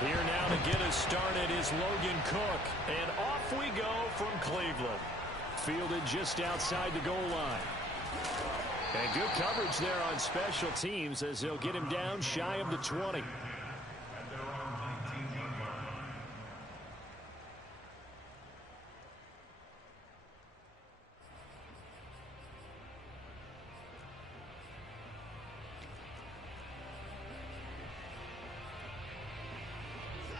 Here now to get us started is Logan Cook. And off we go from Cleveland. Fielded just outside the goal line. And good coverage there on special teams as they'll get him down shy of the 20.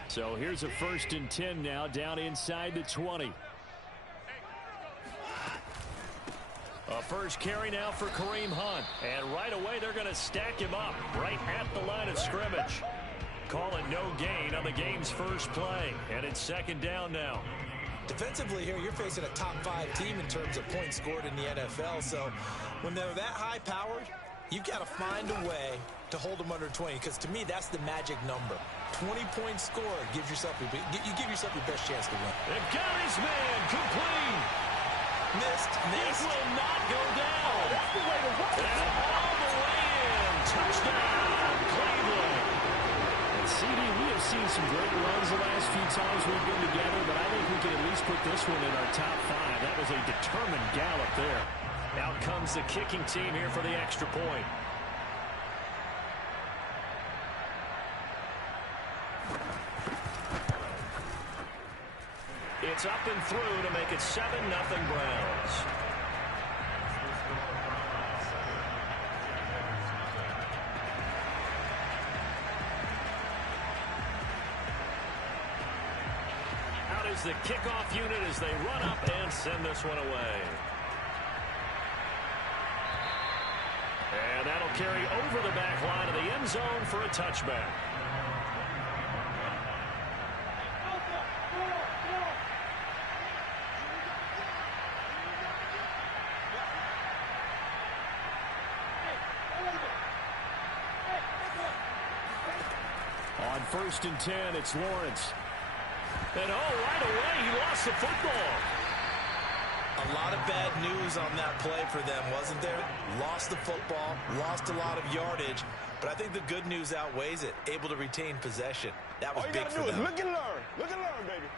So here's a 1st and 10 now down inside the 20. A first carry now for Kareem Hunt. And right away they're going to stack him up right at the line of scrimmage. Call it no gain on the game's first play. And it's 2nd down now. Defensively here, you're facing a top 5 team in terms of points scored in the NFL. So when they're that high-powered, you've got to find a way to hold them under 20. Because to me, that's the magic number. 20 points scored gives yourself you give yourself your best chance to win. And got his man complete. Missed. This will not go down. That's the way to work. And all the way in. Touchdown, Cleveland. And CD, we have seen some great runs the last few times we've been together, but I think we can at least put this one in our top 5. That was a determined gallop there. Out comes the kicking team here for the extra point. It's up and through to make it 7-0 Browns. Out is the kickoff unit as they run up and send this one away. And that'll carry over the back line of the end zone for a touchback. On 1st and 10, it's Lawrence. And right away, he lost the football. A lot of bad news on that play for them, wasn't there? Lost the football, lost a lot of yardage, but I think the good news outweighs it. Able to retain possession. That was big for them. All you gotta do is look and learn. Look and learn, baby.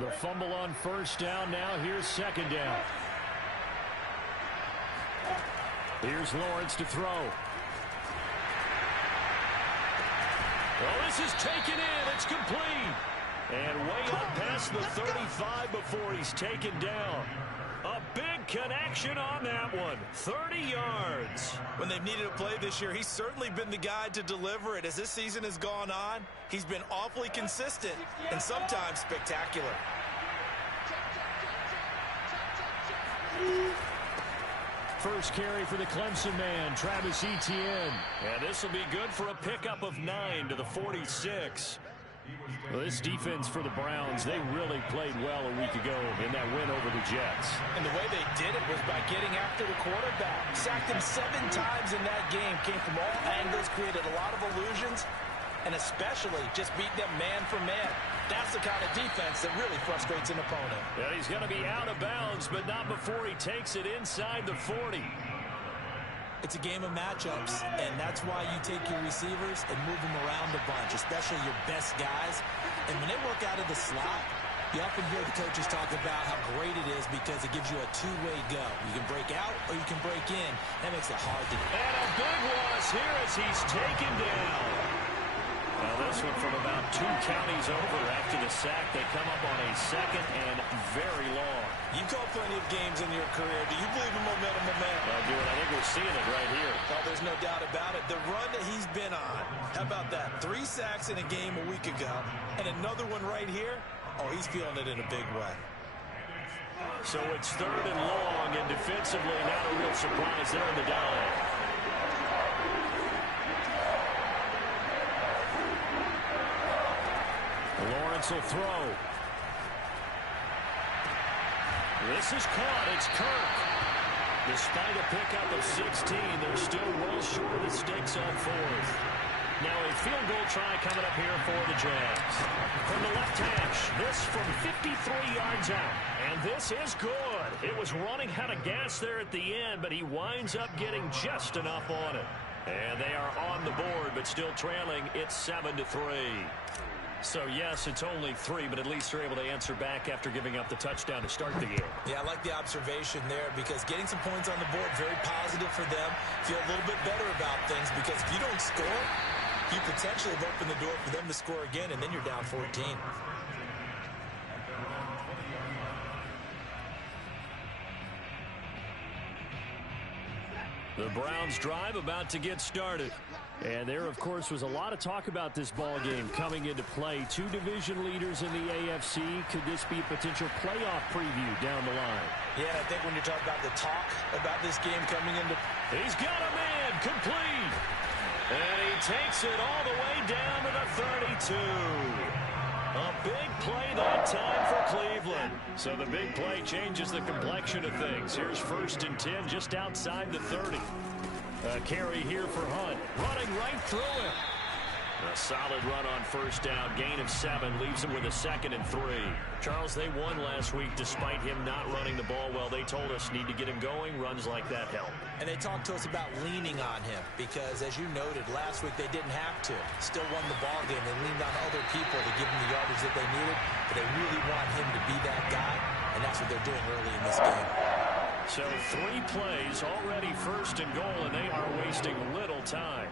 The fumble on 1st down. Now here's 2nd down. Here's Lawrence to throw. Well, this is taken in. It's complete. And way up past the 35 before he's taken down. A big connection on that one. 30 yards. When they've needed a play this year, he's certainly been the guy to deliver it. As this season has gone on, he's been awfully consistent and sometimes spectacular. First carry for the Clemson man, Travis Etienne. And this will be good for a pickup of 9 to the 46. Well, this defense for the Browns, they really played well a week ago in that win over the Jets. And the way they did it was by getting after the quarterback. Sacked him 7 times in that game. Came from all angles, created a lot of illusions, and especially just beat them man for man. That's the kind of defense that really frustrates an opponent. And he's going to be out of bounds, but not before he takes it inside the 40. It's a game of matchups, and that's why you take your receivers and move them around a bunch, especially your best guys. And when they work out of the slot, you often hear the coaches talk about how great it is because it gives you a two-way go. You can break out or you can break in. That makes it hard to do. And a big loss here as he's taken down. Now this one from about 2 counties over after the sack. They come up on a 2nd and very long. You've called plenty of games in your career. Do you believe in momentum, my man? I do, and I think we're seeing it right here. Well, there's no doubt about it. The run that he's been on, how about that? 3 sacks in a game a week ago, and another one right here. Oh, he's feeling it in a big way. So it's 3rd and long, and defensively not a real surprise there in the dive. Lawrence will throw. This is caught. It's Kirk. Despite a pickup of 16, they're still well short of the sticks on 4th. Now a field goal try coming up here for the Jags. From the left hash, this from 53 yards out. And this is good. It was running out of gas there at the end, but he winds up getting just enough on it. And they are on the board, but still trailing. It's 7-3. So, yes, it's only 3, but at least they're able to answer back after giving up the touchdown to start the game. Yeah, I like the observation there because getting some points on the board, very positive for them. Feel a little bit better about things because if you don't score, you potentially have opened the door for them to score again, and then you're down 14. The Browns drive about to get started. And there, of course, was a lot of talk about this ball game coming into play. 2 division leaders in the AFC. Could this be a potential playoff preview down the line? Yeah, I think when you're talking about the talk about this game coming into... He's got a man complete. And he takes it all the way down to the 32. A big play that time for Cleveland. So the big play changes the complexion of things. Here's 1st and 10 just outside the 30. A carry here for Hunt. Running right through him. A solid run on 1st down. Gain of 7 leaves him with a 2nd and 3. Charles, they won last week despite him not running the ball well. They told us need to get him going. Runs like that help. And they talked to us about leaning on him because, as you noted, last week they didn't have to. Still won the ball game. They leaned on other people to give them the yardage that they needed. But they really want him to be that guy, and that's what they're doing early in this game. So 3 plays, already 1st and goal, and they are wasting little time.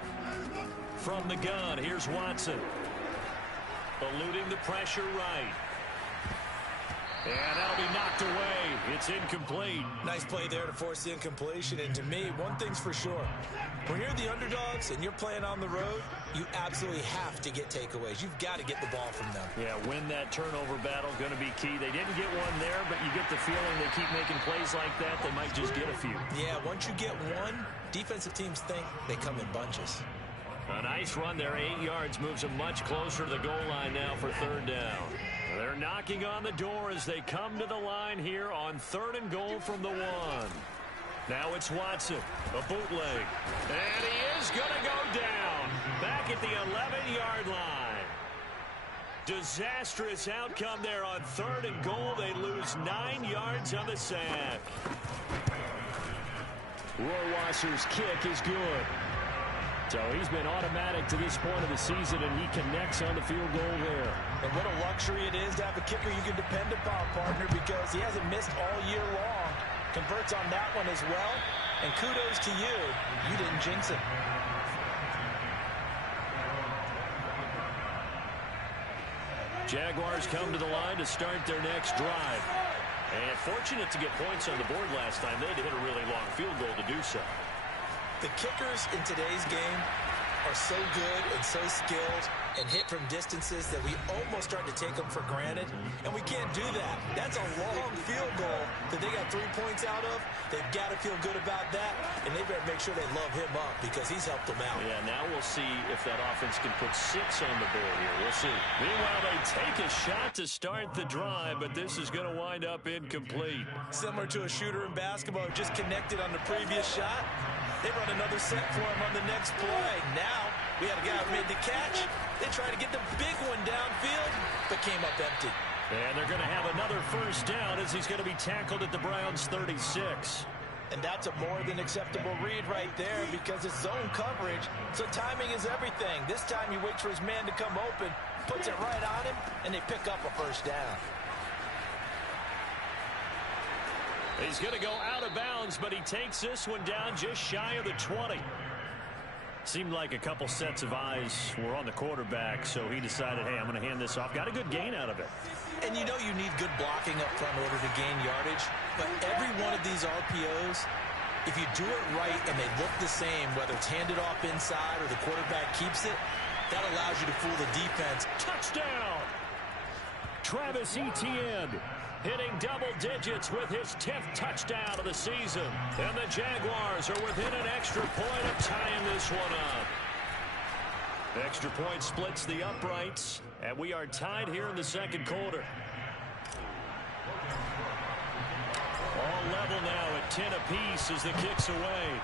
From the gun, here's Watson. Eluding the pressure right. And that'll be knocked away. It's incomplete. Nice play there to force the incompletion. And to me, one thing's for sure. When you're the underdogs and you're playing on the road, you absolutely have to get takeaways. You've got to get the ball from them. Yeah, win that turnover battle, going to be key. They didn't get one there, but you get the feeling they keep making plays like that, they might just get a few. Yeah, once you get one, defensive teams think they come in bunches. A nice run there, 8 yards, moves them much closer to the goal line now for 3rd down. They're knocking on the door as they come to the line here on 3rd and goal from the 1. Now it's Watson, a bootleg. And he is going to go down back at the 11-yard line. Disastrous outcome there on 3rd and goal. They lose 9 yards on the sack. Rohrwasser's kick is good. So he's been automatic to this point of the season, and he connects on the field goal there. And what a luxury it is to have a kicker you can depend upon, partner, because he hasn't missed all year long. Converts on that one as well. And kudos to you. You didn't jinx it. Jaguars come to the line to start their next drive. And fortunate to get points on the board last time. They had to hit a really long field goal to do so. The kickers in today's game are so good and so skilled and hit from distances that we almost start to take them for granted, and we can't do that. That's a long field goal that they got 3 points out of. They've got to feel good about that, and they better make sure they love him up because he's helped them out. Yeah, now we'll see if that offense can put 6 on the board here. We'll see. Meanwhile, they take a shot to start the drive, but this is going to wind up incomplete. Similar to a shooter in basketball who just connected on the previous shot. They run another set for him on the next play. Now, we had a guy who made the catch. They tried to get the big one downfield, but came up empty. And they're going to have another 1st down as he's going to be tackled at the Browns' 36. And that's a more than acceptable read right there because it's zone coverage, so timing is everything. This time he waits for his man to come open, puts it right on him, and they pick up a 1st down. He's going to go out of bounds, but he takes this one down just shy of the 20. Seemed like a couple sets of eyes were on the quarterback, so he decided, hey, I'm going to hand this off. Got a good gain out of it. And you know you need good blocking up front in order to gain yardage, but every one of these RPOs, if you do it right and they look the same, whether it's handed off inside or the quarterback keeps it, that allows you to fool the defense. Touchdown! Travis Etienne hitting double digits with his 10th touchdown of the season. And the Jaguars are within an extra point of tying this one up. Extra point splits the uprights, and we are tied here in the 2nd quarter. All level now at 10 apiece as the kick's away.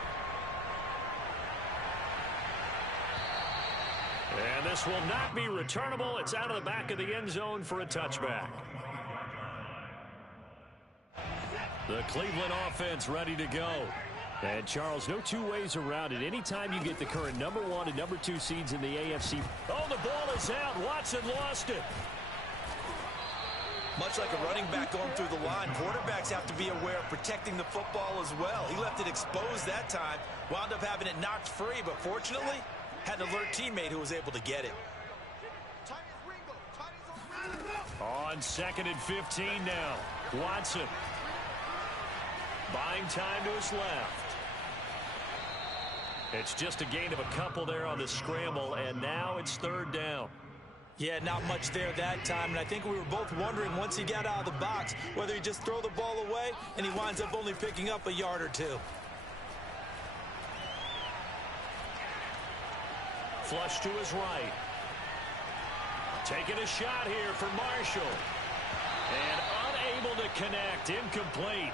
And this will not be returnable. It's out of the back of the end zone for a touchback. The Cleveland offense ready to go. And, Charles, no two ways around it. Anytime you get the current #1 and #2 seeds in the AFC. Oh, the ball is out. Watson lost it. Much like a running back going through the line, quarterbacks have to be aware of protecting the football as well. He left it exposed that time, wound up having it knocked free, but fortunately, had an alert teammate who was able to get it. On 2nd and 15 now. Watson. Buying time to his left. It's just a gain of a couple there on the scramble, and now it's 3rd down. Yeah, not much there that time, and I think we were both wondering once he got out of the box whether he just throw the ball away and he winds up only picking up a yard or two. Flush to his right. Taking a shot here for Marshall. And unable to connect. Incomplete.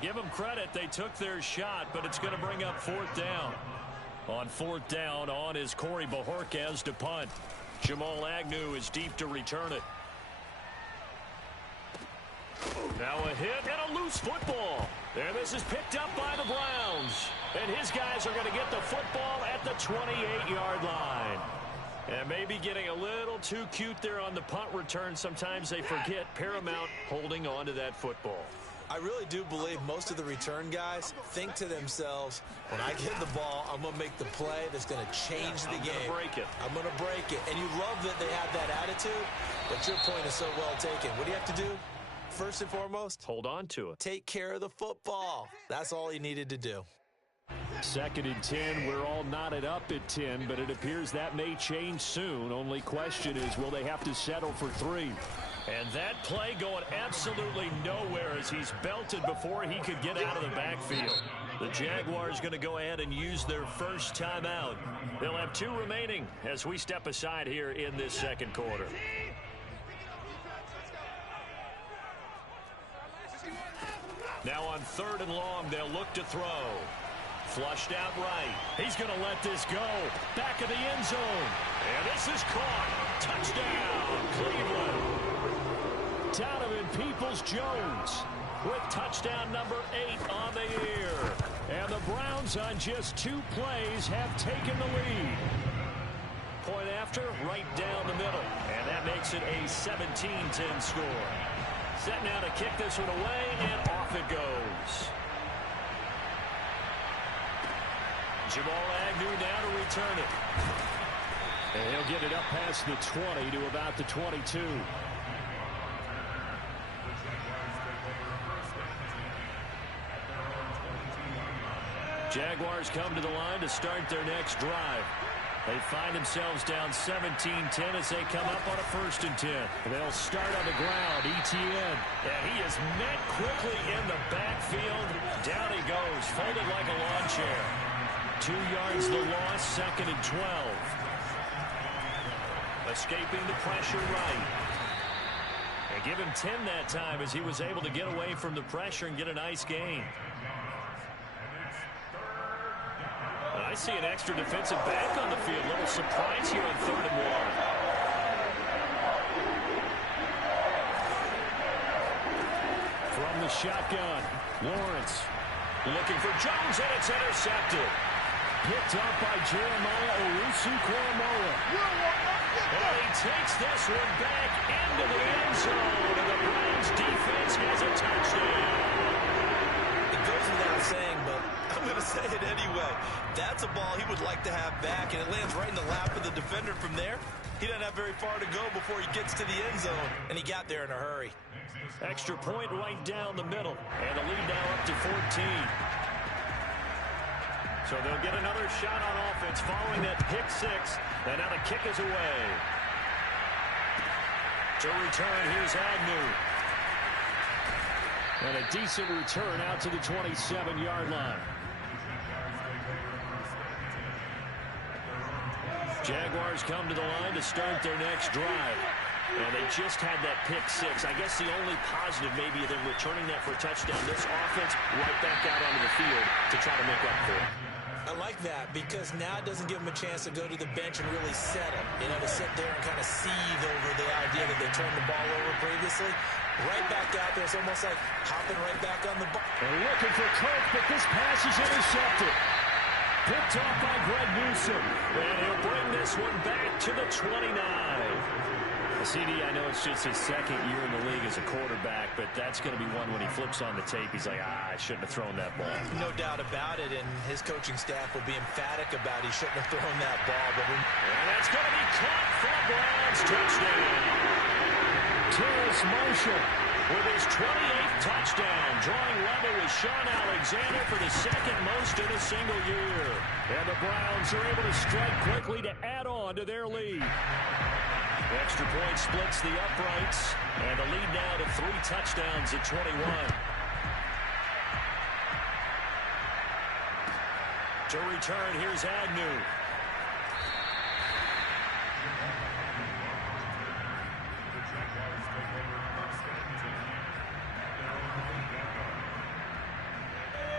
Give them credit. They took their shot, but it's going to bring up 4th down. On 4th down, on is Corey Bojorquez to punt. Jamal Agnew is deep to return it. Now a hit and a loose football. And this is picked up by the Browns. And his guys are going to get the football at the 28-yard line. And maybe getting a little too cute there on the punt return. Sometimes they forget Paramount holding on to that football. I really do believe most of the return guys think to themselves, when I get the ball, I'm going to make the play that's going to change the game. I'm going to break it. I'm going to break it. And you love that they have that attitude, but your point is so well taken. What do you have to do? First and foremost, hold on to it. Take care of the football. That's all he needed to do. 2nd and 10. We're all knotted up at 10, but it appears that may change soon. Only question is, will they have to settle for 3? And that play going absolutely nowhere as he's belted before he could get out of the backfield. The Jaguars going to go ahead and use their first timeout. They'll have 2 remaining as we step aside here in this 2nd quarter. Now on 3rd and long, they'll look to throw. Flushed out right. He's going to let this go. Back of the end zone. And this is caught. Touchdown, Cleveland. Donovan Peoples-Jones with touchdown number 8 on the year. And the Browns on just 2 plays have taken the lead. Point after, right down the middle. And that makes it a 17-10 score. Set now to kick this one away, and off it goes. Jamal Agnew now to return it. And he'll get it up past the 20 to about the 22. Jaguars come to the line to start their next drive. They find themselves down 17-10 as they come up on a 1st and 10. They'll start on the ground. Etienne. And he is met quickly in the backfield. Down he goes, folded like a lawn chair. 2 yards the loss, 2nd and 12. Escaping the pressure right. And give him 10 that time as he was able to get away from the pressure and get a nice gain. I see an extra defensive back on the field. Little surprise here on 3rd and 1. From the shotgun, Lawrence looking for Jones, and it's intercepted. Picked up by Jeremiah Owusu-Koramoah. And he takes this one back into the end zone, and the Browns defense has a touchdown. It goes without saying, but I'm going to say it anyway. That's a ball he would like to have back, and it lands right in the lap of the defender from there. He doesn't have very far to go before he gets to the end zone, and he got there in a hurry. Extra point right down the middle, and the lead now up to 14. So they'll get another shot on offense following that pick 6, and now the kick is away. To return, here's Agnew. And a decent return out to the 27-yard line. Jaguars come to the line to start their next drive. And they just had that pick 6. I guess the only positive maybe them returning that for a touchdown. This offense right back out onto the field to try to make up for it. I like that because now it doesn't give them a chance to go to the bench and really settle. You know, to sit there and kind of seethe over the idea that they turned the ball over previously. right back out there. It's almost like hopping right back on the ball. They're looking for Kirk, but this pass is intercepted. Picked off by Greg Newsome. And he'll bring this one back to the 29. CD, I know it's just his second year in the league as a quarterback, but that's going to be one when he flips on the tape. He's like, I shouldn't have thrown that ball. No doubt about it, and his coaching staff will be emphatic about he shouldn't have thrown that ball. And that's going to be caught for the Browns. Touchdown. Terrace Marshall with his 28th touchdown, drawing level with Sean Alexander for the second most in a single year. And the Browns are able to strike quickly to add on to their lead. Extra point splits the uprights, and the lead now to 3 touchdowns at 21. To return, here's Agnew.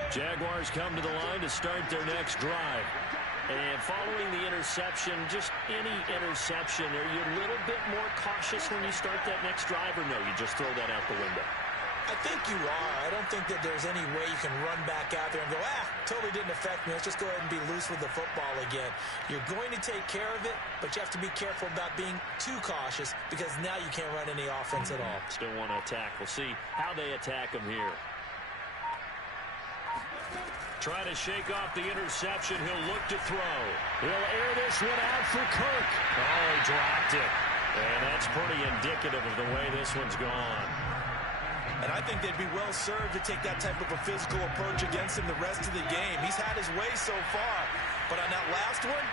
Jaguars come to the line to start their next drive. And following the interception, just any interception, are you a little bit more cautious when you start that next drive, or no, you just throw that out the window? I think you are. I don't think that there's any way you can run back out there and go, totally didn't affect me. Let's just go ahead and be loose with the football again. You're going to take care of it, but you have to be careful about being too cautious because now you can't run any offense at all. Still want to attack. We'll see how they attack him here. Trying to shake off the interception. He'll look to throw. He'll air this one out for Kirk. Oh, he dropped it. And that's pretty indicative of the way this one's gone. And I think they'd be well served to take that type of a physical approach against him the rest of the game. He's had his way so far. But on that last one,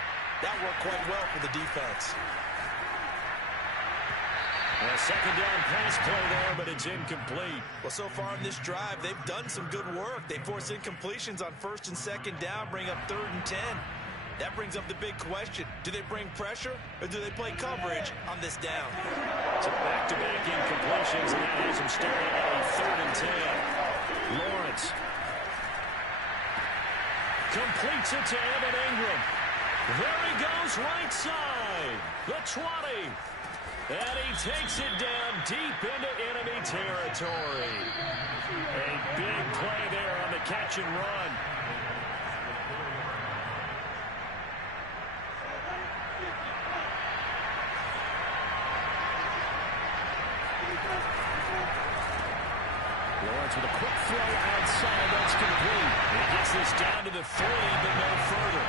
that worked quite well for the defense. A second down pass play there, but it's incomplete. Well, so far in this drive, they've done some good work. They force incompletions on 1st and 2nd down, bring up 3rd and 10. That brings up the big question. Do they bring pressure, or do they play coverage on this down? So back-to-back incompletions, and that has them staring at a 3rd and 10. Lawrence completes it to Evan Ingram. There he goes, right side. The 20. And he takes it down deep into enemy territory. A big play there on the catch and run. Lawrence with a quick throw outside. That's complete. He gets this down to the 3, but no further.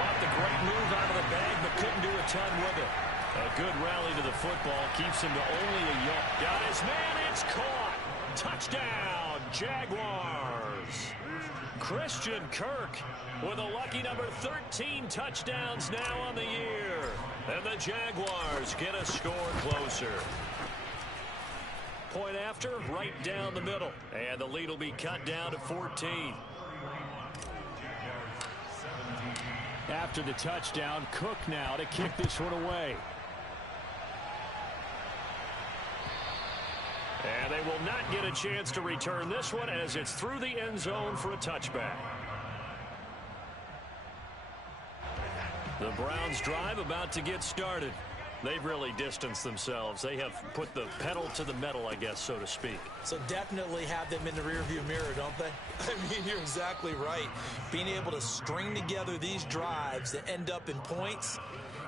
Brought the great move out of the bag, but couldn't do a ton with it. A good rally to the football keeps him to only a yard. Got his man, it's caught. Touchdown, Jaguars. Christian Kirk with a lucky number 13 touchdowns now on the year. And the Jaguars get a score closer. Point after, right down the middle. And the lead will be cut down to 14. After the touchdown, Cook now to kick this one away. And they will not get a chance to return this one as it's through the end zone for a touchback. The Browns drive about to get started. They've really distanced themselves. They have put the pedal to the metal, I guess, so to speak. So definitely have them in the rearview mirror, don't they? I mean, you're exactly right. Being able to string together these drives that end up in points,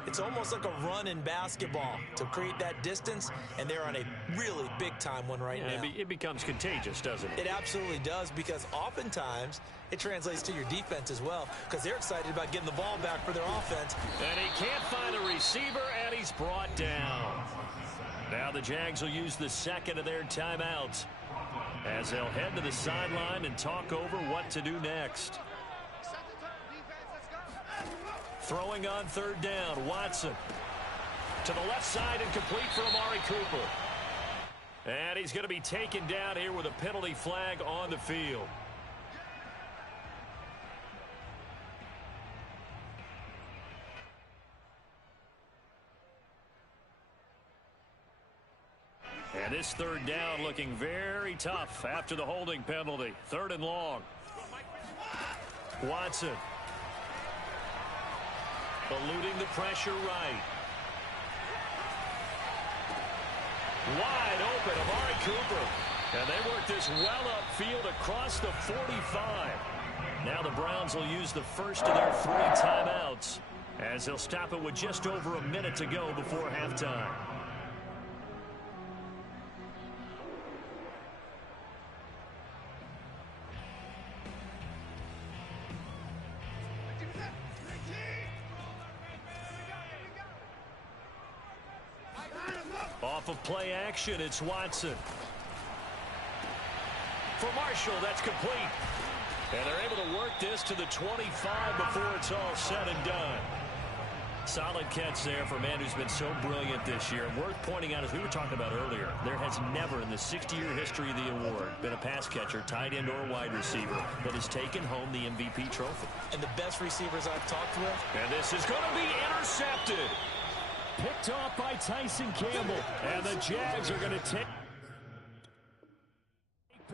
it's almost like a run in basketball to create that distance, and they're on a really big-time one right now. It becomes contagious, doesn't it? It absolutely does, because oftentimes it translates to your defense as well, because they're excited about getting the ball back for their offense. And he can't find a receiver, and he's brought down. Now the Jags will use the second of their timeouts as they'll head to the sideline and talk over what to do next. Throwing on 3rd down, Watson. To the left side and complete for Amari Cooper. And he's going to be taken down here with a penalty flag on the field. And this 3rd down looking very tough after the holding penalty. 3rd and long. Watson. Eluding the pressure right. Wide open, Amari Cooper. And they work this well upfield across the 45. Now the Browns will use the first of their 3 timeouts, as they'll stop it with just over a minute to go before halftime. Off of play action, it's Watson. For Marshall, that's complete. And they're able to work this to the 25 before it's all said and done. Solid catch there for a man who's been so brilliant this year. And worth pointing out, as we were talking about earlier, there has never in the 60-year history of the award been a pass catcher, tight end, or wide receiver that has taken home the MVP trophy. And the best receivers I've talked with. And this is going to be intercepted. Picked off by Tyson Campbell. And the Jags are going to take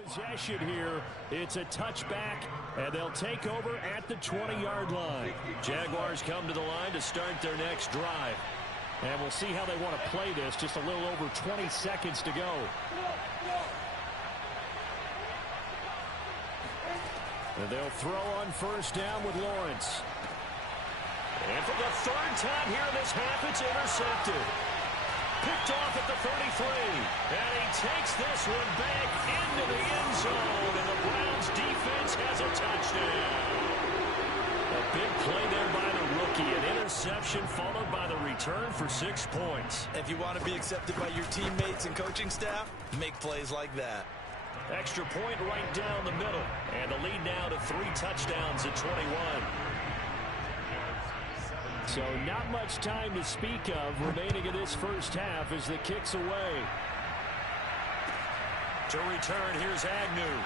possession here. It's a touchback, and they'll take over at the 20-yard line. Jaguars come to the line to start their next drive. And we'll see how they want to play this. Just a little over 20 seconds to go. And they'll throw on first down with Lawrence. And for the 3rd time here in this half, it's intercepted. Picked off at the 33. And he takes this one back into the end zone. And the Browns defense has a touchdown. A big play there by the rookie. An interception followed by the return for 6 points. If you want to be accepted by your teammates and coaching staff, make plays like that. Extra point right down the middle. And the lead now to 3 touchdowns at 21. So not much time to speak of remaining in this first half as the kick's away. To return, here's Agnew.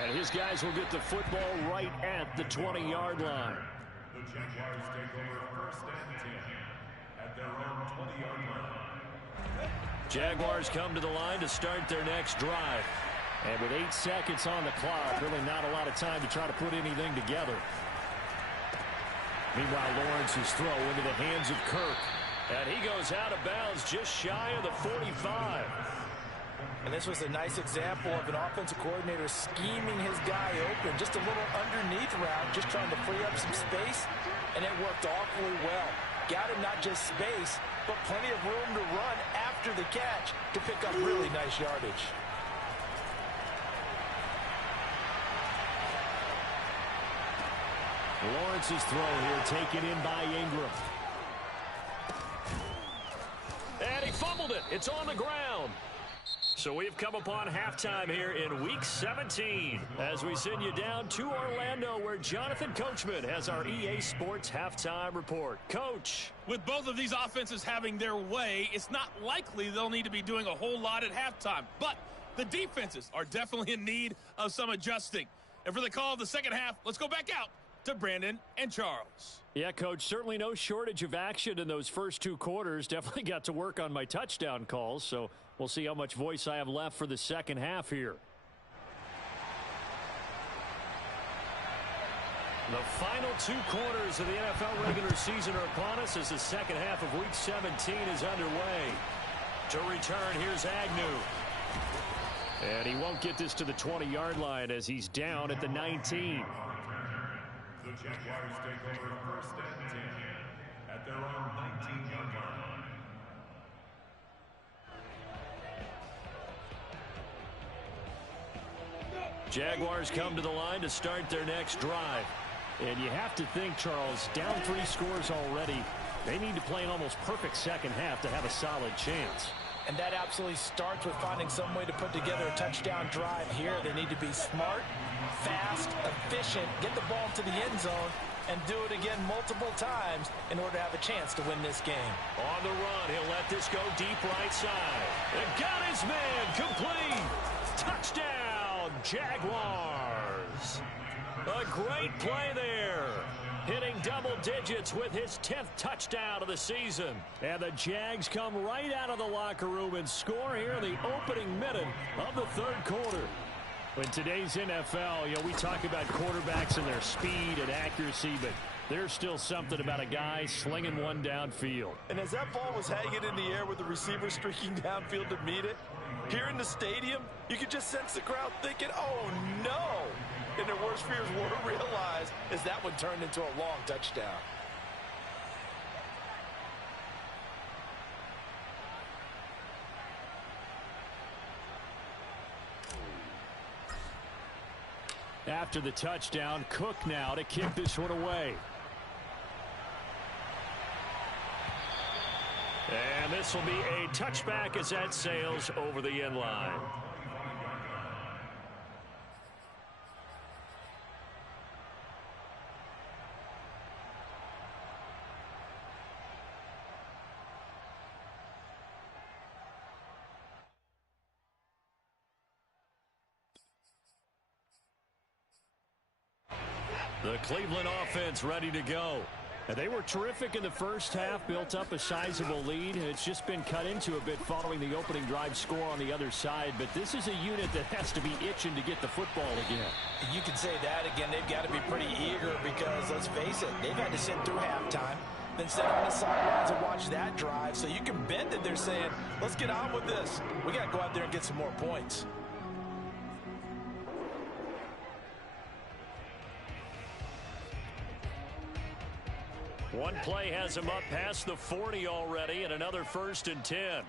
And his guys will get the football right at the 20-yard line. The Jaguars take over 1st and 10 at their own 20-yard line. Jaguars come to the line to start their next drive. And with 8 seconds on the clock, really not a lot of time to try to put anything together. Meanwhile, Lawrence's throw into the hands of Kirk. And he goes out of bounds just shy of the 45. And this was a nice example of an offensive coordinator scheming his guy open. Just a little underneath route, just trying to free up some space. And it worked awfully well. Got him not just space, but plenty of room to run after the catch to pick up really nice yardage. Lawrence's throw here taken in by Ingram. And he fumbled it. It's on the ground. So we've come upon halftime here in Week 17 as we send you down to Orlando where Jonathan Coachman has our EA Sports Halftime Report. Coach. With both of these offenses having their way, it's not likely they'll need to be doing a whole lot at halftime. But the defenses are definitely in need of some adjusting. And for the call of the second half, let's go back out to Brandon and Charles. Yeah, Coach, certainly no shortage of action in those first 2 quarters. Definitely got to work on my touchdown calls, so we'll see how much voice I have left for the second half here. The final 2 quarters of the NFL regular season are upon us as the second half of Week 17 is underway. To return, here's Agnew. And he won't get this to the 20-yard line as he's down at the 19. The Jaguars take over 1st and 10 at their own 19-yard line. Jaguars come to the line to start their next drive. And you have to think, Charles, down 3 scores already. They need to play an almost perfect second half to have a solid chance. And that absolutely starts with finding some way to put together a touchdown drive here. They need to be smart, fast, efficient, get the ball to the end zone, and do it again multiple times in order to have a chance to win this game. On the run, he'll let this go deep right side. And got his man complete. Touchdown, Jaguars. A great play there. Hitting double digits with his 10th touchdown of the season. And the Jags come right out of the locker room and score here in the opening minute of the 3rd quarter. In today's NFL, we talk about quarterbacks and their speed and accuracy, but There's still something about a guy slinging one downfield. And as that ball was hanging in the air with the receiver streaking downfield to meet it, here in the stadium, you could just sense the crowd thinking, oh, no. And their worst fears were realized as that one turned into a long touchdown. After the touchdown, Cook now to kick this one away. And this will be a touchback as that sails over the end line. The Cleveland offense ready to go. And they were terrific in the first half, built up a sizable lead, and it's just been cut into a bit following the opening drive score on the other side. But this is a unit that has to be itching to get the football again. You can say that again. They've got to be pretty eager because, let's face it, they've had to sit through halftime, then sit on the sidelines and watch that drive. So you can bet that they're saying, let's get on with this. We got to go out there and get some more points. One play has him up past the 40 already, and another 1st and 10.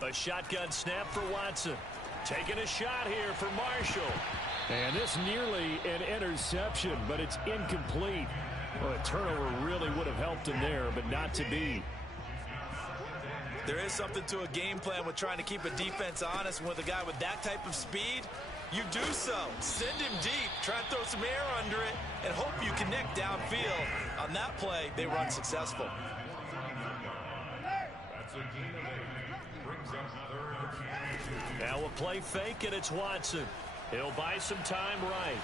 A shotgun snap for Watson. Taking a shot here for Marshall. And this nearly an interception, but it's incomplete. Well, a turnover really would have helped him there, but not to be. There is something to a game plan with trying to keep a defense honest. And with a guy with that type of speed, you do so. Send him deep, try and throw some air under it, and hope you connect downfield. On that play, they run successful. That's a gain of 8. Brings up 3rd and 2. Now a play fake, and it's Watson. He'll buy some time right.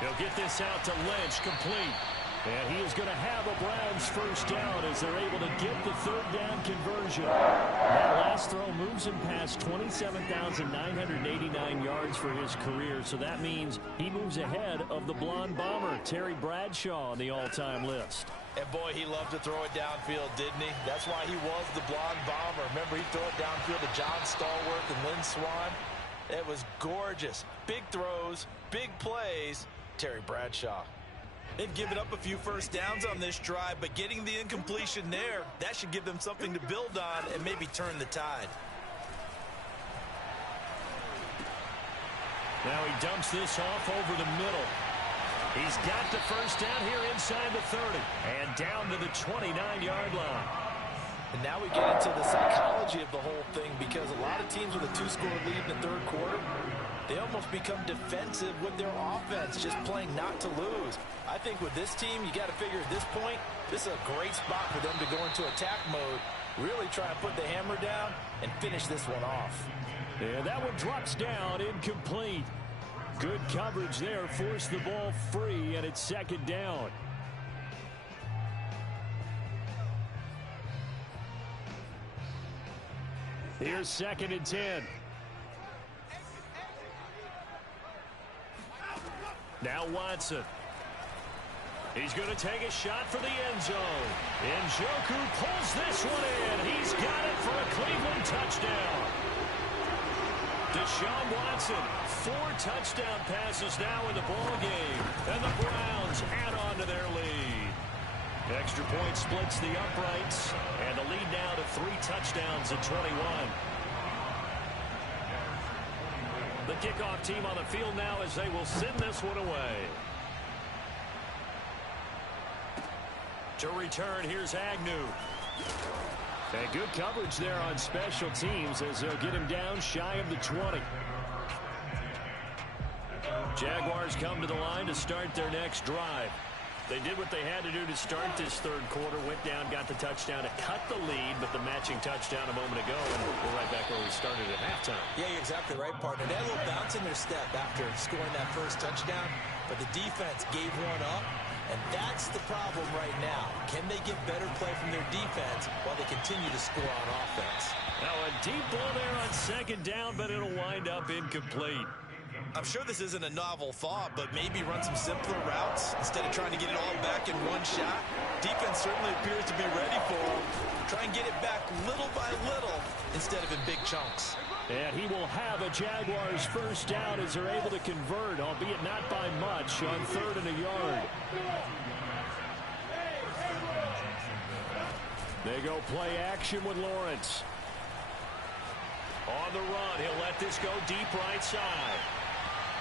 He'll get this out to Lynch, complete. And he is going to have a Browns first down as they're able to get the 3rd down conversion. That last throw moves him past 27,989 yards for his career. So that means he moves ahead of the blonde bomber, Terry Bradshaw, on the all-time list. And boy, he loved to throw it downfield, didn't he? That's why he was the blonde bomber. Remember, he'd throw it downfield to John Stallworth and Lynn Swann. It was gorgeous. Big throws, big plays. Terry Bradshaw. They've given up a few first downs on this drive, but getting the incompletion there, that should give them something to build on and maybe turn the tide. Now he dumps this off over the middle. He's got the first down here inside the 30 and down to the 29-yard line. And now we get into the psychology of the whole thing, because a lot of teams with a 2-score lead in the 3rd quarter, they almost become defensive with their offense, just playing not to lose. I think with this team, you got to figure at this point, this is a great spot for them to go into attack mode, really try and put the hammer down and finish this one off. Yeah, that one drops down, incomplete. Good coverage there, forced the ball free, and it's 2nd down. Here's 2nd and 10. Now Watson. He's going to take a shot for the end zone. Njoku pulls this one in. He's got it for a Cleveland touchdown. Deshaun Watson, 4 touchdown passes now in the ball game, and the Browns add on to their lead. Extra point splits the uprights, and the lead now to 3 touchdowns at 21. The kickoff team on the field now as they will send this one away. To return, here's Agnew. And good coverage there on special teams as they'll get him down shy of the 20. Jaguars come to the line to start their next drive. They did what they had to do to start this 3rd quarter, went down, got the touchdown to cut the lead, but the matching touchdown a moment ago, and we're right back where we started at halftime. Yeah, you're exactly right, partner. They had a little bounce in their step after scoring that first touchdown, but the defense gave one up, and that's the problem right now. Can they get better play from their defense while they continue to score on offense? Now a deep ball there on 2nd down, but it'll wind up incomplete. I'm sure this isn't a novel thought, but maybe run some simpler routes instead of trying to get it all back in one shot. Defense certainly appears to be ready for him. Try and get it back little by little instead of in big chunks. And he will have a Jaguars first down as they're able to convert, albeit not by much, on 3rd and a yard. They go play action with Lawrence. On the run, he'll let this go deep right side.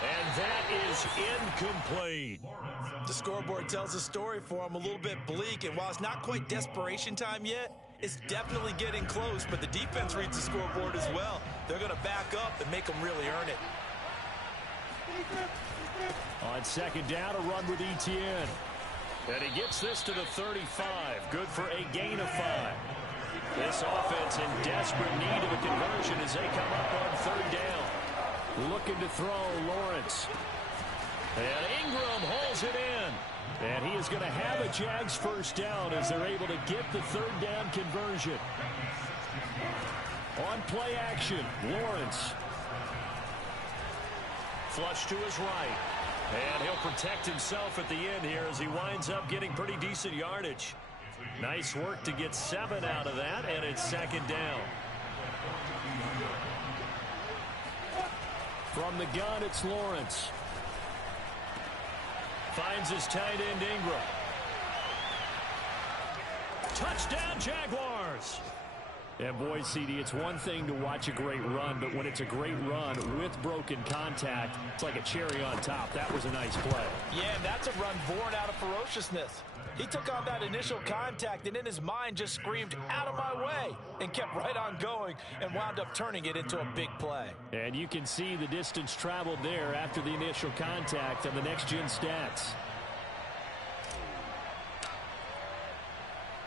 And that is incomplete. The scoreboard tells a story for him, a little bit bleak, and while it's not quite desperation time yet, it's definitely getting close, but the defense reads the scoreboard as well. They're going to back up and make them really earn it. On 2nd down, a run with Etienne. And he gets this to the 35. Good for a gain of 5. This offense in desperate need of a conversion as they come up on 3rd down. Looking to throw, Lawrence. And Ingram holds it in. And he is going to have a Jags first down as they're able to get the 3rd down conversion. On play action, Lawrence. Flush to his right. And he'll protect himself at the end here as he winds up getting pretty decent yardage. Nice work to get 7 out of that, and it's 2nd down. From the gun, it's Lawrence. Finds his tight end, Ingram. Touchdown, Jaguars! And boy, CD, it's one thing to watch a great run, but when it's a great run with broken contact, it's like a cherry on top. That was a nice play. Yeah, and that's a run born out of ferociousness. He took on that initial contact and in his mind just screamed, "Out of my way," and kept right on going and wound up turning it into a big play. And you can see the distance traveled there after the initial contact on the next-gen stats.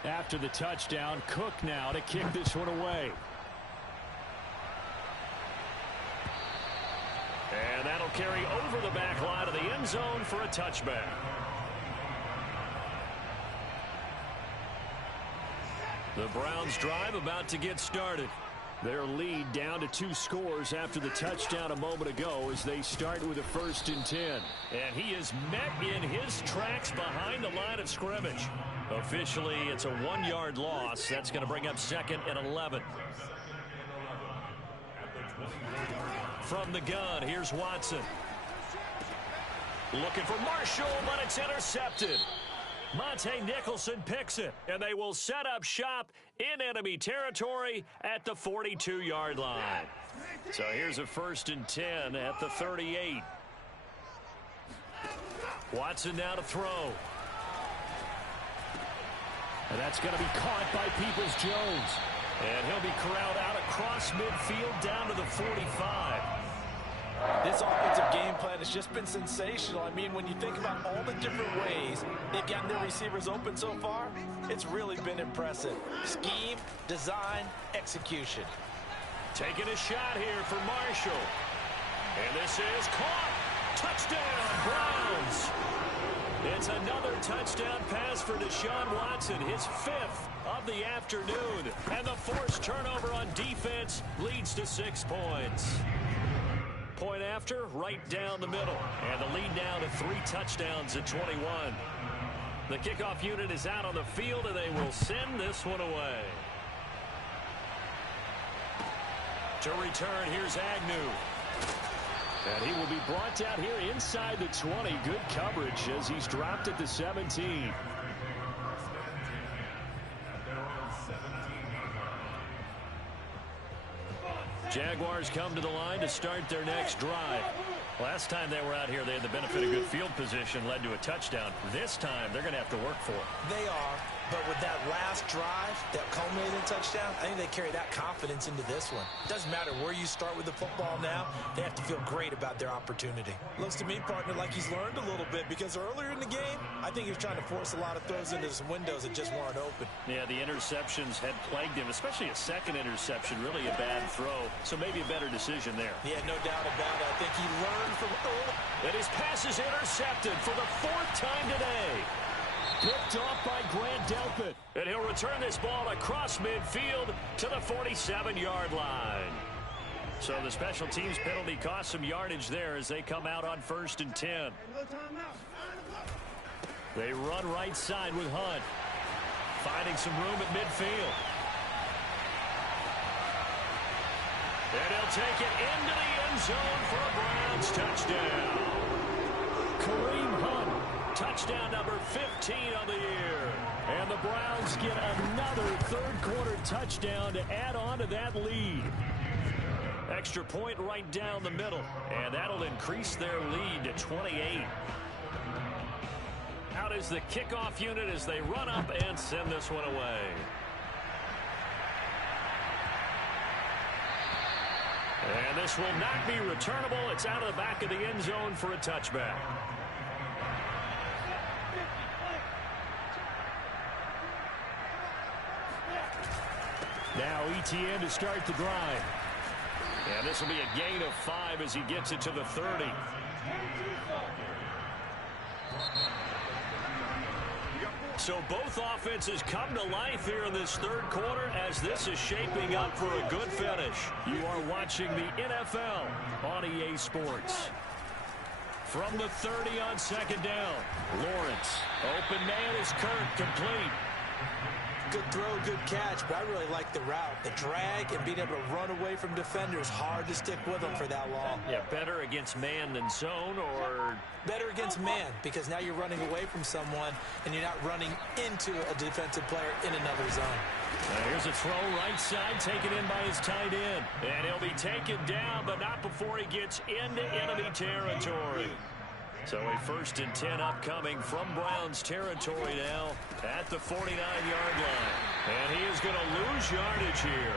After the touchdown, Cook now to kick this one away. And that'll carry over the back line of the end zone for a touchback. The Browns drive about to get started. Their lead down to 2 scores after the touchdown a moment ago as they start with a 1st and 10. And he is met in his tracks behind the line of scrimmage. Officially, it's a 1-yard loss. That's going to bring up 2nd and 11. From the gun, here's Watson. Looking for Marshall, but it's intercepted. Monte Nicholson picks it, and they will set up shop in enemy territory at the 42-yard line. So here's a 1st and 10 at the 38. Watson now to throw. And that's going to be caught by Peoples-Jones. And he'll be corralled out across midfield down to the 45. This offensive game plan has just been sensational. I mean, when you think about all the different ways they've gotten their receivers open so far, it's really been impressive. Scheme, design, execution. Taking a shot here for Marshall. And this is caught. Touchdown, Browns. It's another touchdown pass for Deshaun Watson, his 5th of the afternoon. And the forced turnover on defense leads to 6 points. Point after, right down the middle. And the lead now to 3 touchdowns at 21. The kickoff unit is out on the field, and they will send this one away. To return, here's Agnew. And he will be brought down here inside the 20. Good coverage as he's dropped at the 17. Jaguars come to the line to start their next drive. Last time they were out here, they had the benefit of good field position, led to a touchdown. This time, they're going to have to work for it. They are, but with that last drive that culminated in touchdown, I think they carry that confidence into this one. It doesn't matter where you start with the football now, they have to feel great about their opportunity. Looks to me, partner, like he's learned a little bit because earlier in the game, I think he was trying to force a lot of throws into some windows that just weren't open. Yeah, the interceptions had plagued him, especially a second interception, really a bad throw. So maybe a better decision there. Yeah, no doubt about it. I think he learned from early. And his pass is intercepted for the 4th time today. Picked off by Grant Delpit. And he'll return this ball across midfield to the 47-yard line. So the special teams penalty cost some yardage there as they come out on 1st and 10. They run right side with Hunt. Finding some room at midfield. And he'll take it into the end zone for a Browns touchdown. Kareem Hunt, touchdown number 15 on the year. And the Browns get another third-quarter touchdown to add on to that lead. Extra point right down the middle, and that'll increase their lead to 28. Out is the kickoff unit as they run up and send this one away. And this will not be returnable. It's out of the back of the end zone for a touchback. Now ETN to start the drive. And this will be a gain of 5 as he gets it to the 30. So both offenses come to life here in this third quarter as this is shaping up for a good finish. You are watching the NFL on EA Sports. From the 30 on second down, Lawrence. Open man is Kirk, complete. Good throw, good catch, but I really like the route. The drag and being able to run away from defenders, hard to stick with them for that long. Yeah, better against man than zone, or? Better against man, because now you're running away from someone and you're not running into a defensive player in another zone. Here's a throw right side, taken in by his tight end. And he'll be taken down, but not before he gets into enemy territory. So a 1st and 10 upcoming from Browns territory now at the 49-yard line. And he is going to lose yardage here.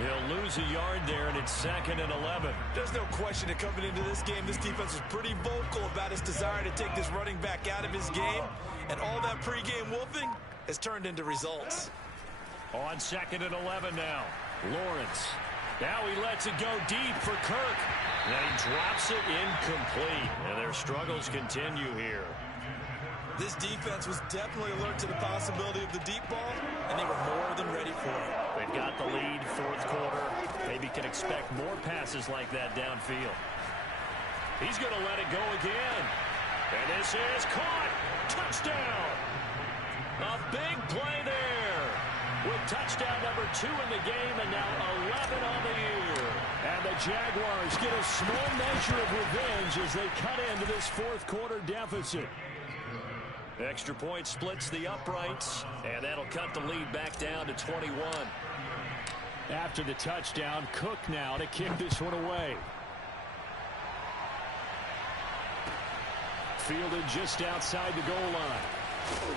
He'll lose a yard there, and it's 2nd and 11. There's no question that coming into this game, this defense was pretty vocal about its desire to take this running back out of his game. And all that pregame wolfing has turned into results. On 2nd and 11 now, Lawrence. Now he lets it go deep for Kirk. And he drops it incomplete. And their struggles continue here. This defense was definitely alert to the possibility of the deep ball, and they were more than ready for it. They've got the lead, fourth quarter. Maybe can expect more passes like that downfield. He's going to let it go again. And this is caught. Touchdown. A big play there. With touchdown number 2 in the game and now 11 on the year. And the Jaguars get a small measure of revenge as they cut into this fourth quarter deficit. Extra point splits the uprights, and that'll cut the lead back down to 21. After the touchdown, Cook now to kick this one away. Fielded just outside the goal line.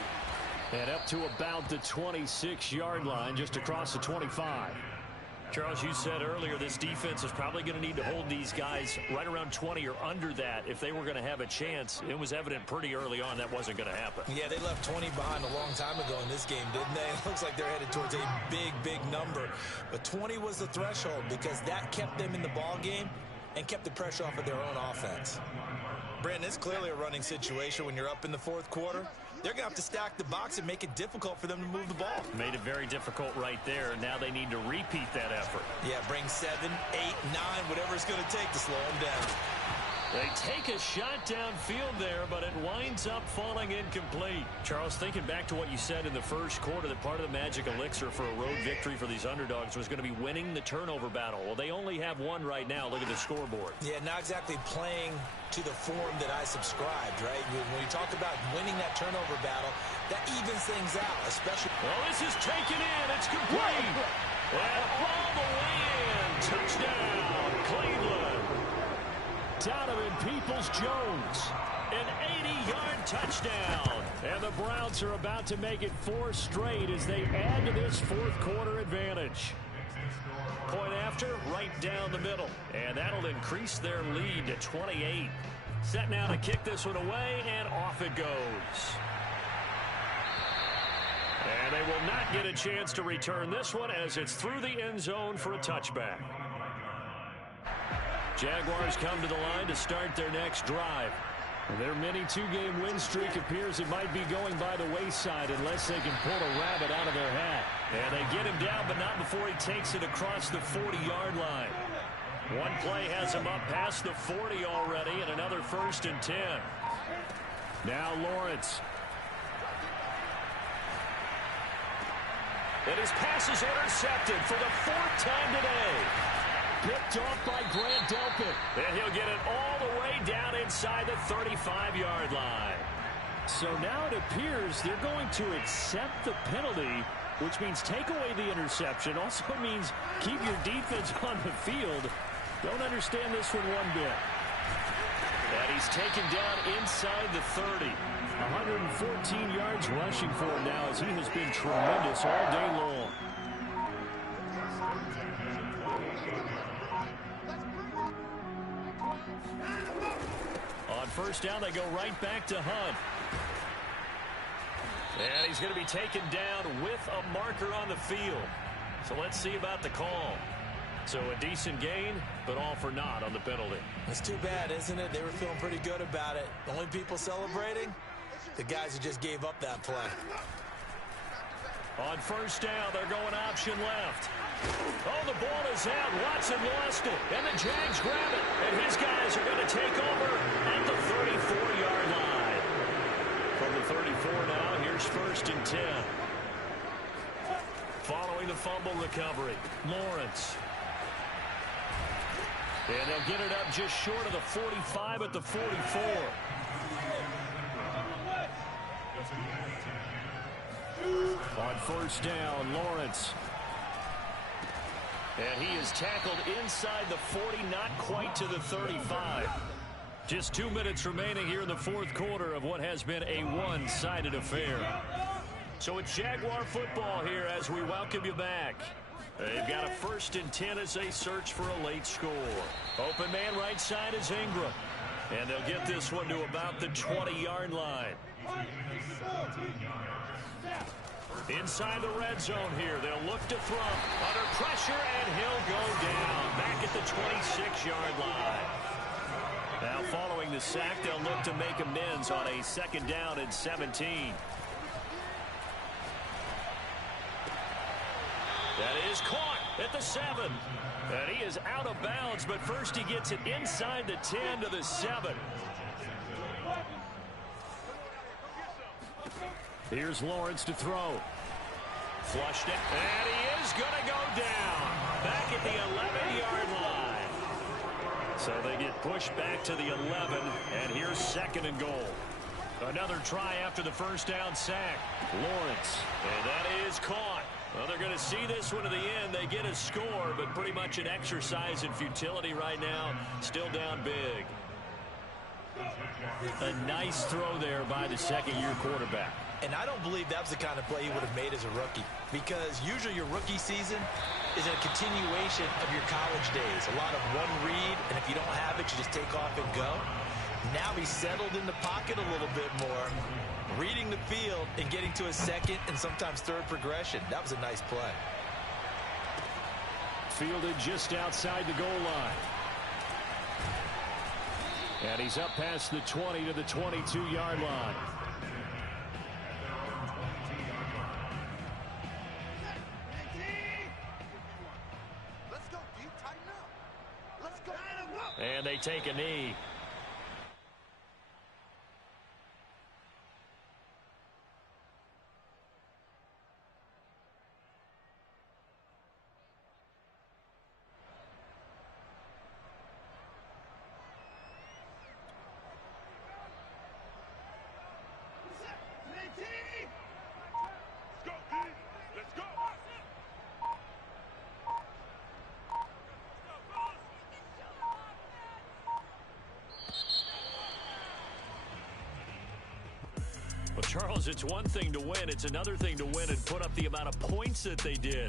And up to about the 26-yard line, just across the 25. Charles, you said earlier this defense is probably going to need to hold these guys right around 20 or under that if they were going to have a chance. It was evident pretty early on that wasn't going to happen. Yeah, they left 20 behind a long time ago in this game, didn't they? It looks like they're headed towards a big, big number. But 20 was the threshold because that kept them in the ball game and kept the pressure off of their own offense. Brandon, it's clearly a running situation when you're up in the fourth quarter. They're going to have to stack the box and make it difficult for them to move the ball. Made it very difficult right there. Now they need to repeat that effort. Yeah, bring 7, 8, 9, whatever it's going to take to slow them down. They take a shot downfield there, but it winds up falling incomplete. Charles, thinking back to what you said in the first quarter, that part of the magic elixir for a road victory for these underdogs was going to be winning the turnover battle. Well, they only have one right now. Look at the scoreboard. Yeah, not exactly playing to the form that I subscribed, right? When you talk about winning that turnover battle, that evens things out, especially. Well, this is taken in. It's complete. And all the way in. Touchdown, Cleveland. Donovan Peoples-Jones, an 80-yard touchdown. And the Browns are about to make it 4 straight as they add to this fourth quarter advantage. Point after, right down the middle. And that'll increase their lead to 28. Set now to kick this one away, and off it goes. And they will not get a chance to return this one as it's through the end zone for a touchback. Jaguars come to the line to start their next drive. Their mini 2-game win streak appears it might be going by the wayside unless they can pull a rabbit out of their hat. And they get him down, but not before he takes it across the 40-yard line. One play has him up past the 40 already, and another 1st and 10. Now Lawrence. And his pass is intercepted for the 4th time today. Picked off by Grant Delpit. And he'll get it all the way down inside the 35-yard line. So now it appears they're going to accept the penalty, which means take away the interception. Also means keep your defense on the field. Don't understand this one bit. And he's taken down inside the 30. 114 yards rushing for him now as he has been tremendous all day long. On 1st down, they go right back to Hunt. And he's going to be taken down with a marker on the field. So let's see about the call. So a decent gain, but all for naught on the penalty. It's too bad, isn't it? They were feeling pretty good about it. The only people celebrating, the guys who just gave up that play. On 1st down, they're going option left. Oh, the ball is out. Watson lost it. And the Jags grab it. And his guys are going to take over at the 34-yard line. From the 34 now, here's 1st and 10. Following the fumble recovery, Lawrence. And they'll get it up just short of the 45 at the 44. On 1st down, Lawrence. And he is tackled inside the 40, not quite to the 35. Just 2 minutes remaining here in the 4th quarter of what has been a one-sided affair. So it's Jaguar football here as we welcome you back. They've got a 1st and 10 as they search for a late score. Open man right side is Ingram. And they'll get this one to about the 20-yard line. Inside the red zone here. They'll look to throw. Under pressure, and he'll go down. Back at the 26-yard line. Now following the sack, they'll look to make amends on a 2nd down and 17. That is caught at the 7. And he is out of bounds, but first he gets it inside the 10 to the 7. Here's Lawrence to throw. Flushed it, and he is going to go down. Back at the 11-yard line. So they get pushed back to the 11, and here's 2nd and goal. Another try after the 1st down sack. Lawrence, and that is caught. Well, they're going to see this one to the end. They get a score, but pretty much an exercise in futility right now. Still down big. A nice throw there by the 2nd-year quarterback. And I don't believe that was the kind of play he would have made as a rookie, because usually your rookie season is a continuation of your college days. A lot of one read, and if you don't have it, you just take off and go. Now he's settled in the pocket a little bit more, reading the field and getting to a 2nd and sometimes 3rd progression. That was a nice play. Fielded just outside the goal line. And he's up past the 20 to the 22-yard line. And they take a knee. Well, Charles, it's one thing to win. It's another thing to win and put up the amount of points that they did.